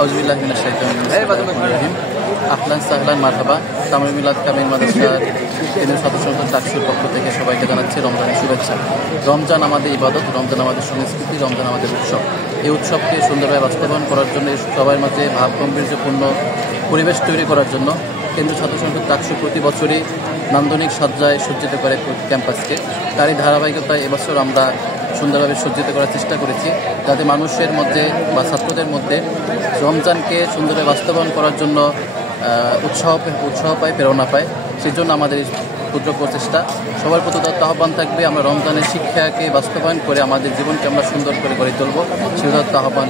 আউযুবিল্লাহি মিনাশ শাইতানির রাজিম। আহলান সাহলান মারহাবা। তামিল মিলাদ কামিল মাদ্রাসার কেন্দ্রীয় ছাত্র সংসদ ডাকসুর পক্ষ থেকে সবাইকে জানাচ্ছি রমজানের শুভেচ্ছা। রমজান আমাদের ইবাদত, রমজান আমাদের সংস্কৃতি, রমজান আমাদের উৎসব। এই উৎসবকে সুন্দরভাবে বাস্তবায়ন করার জন্য সবার মাঝে ভাব গাম্ভীর্যপূর্ণ পরিবেশ তৈরি করার জন্য কেন্দ্রীয় ছাত্র সংসদ ডাকসু প্রতি বছরই নান্দনিক সজ্জায় সজ্জিত করে ক্যাম্পাসকে। তারই ধারাবাহিকতায় এবছর আমরা সুন্দরভাবে সজ্জিত করার চেষ্টা করেছি, যাতে মানুষের মধ্যে বা ছাত্রদের মধ্যে রমজানকে সুন্দরভাবে বাস্তবায়ন করার জন্য উৎসাহ পায়, প্রেরণা পায়। সেই জন্য আমাদের এই ক্ষুদ্র প্রচেষ্টা। সবার প্রতি আহ্বান থাকবে, আমরা রমজানের শিক্ষাকে বাস্তবায়ন করে আমাদের জীবনকে আমরা সুন্দর করে গড়ে তুলব। সেই আহ্বান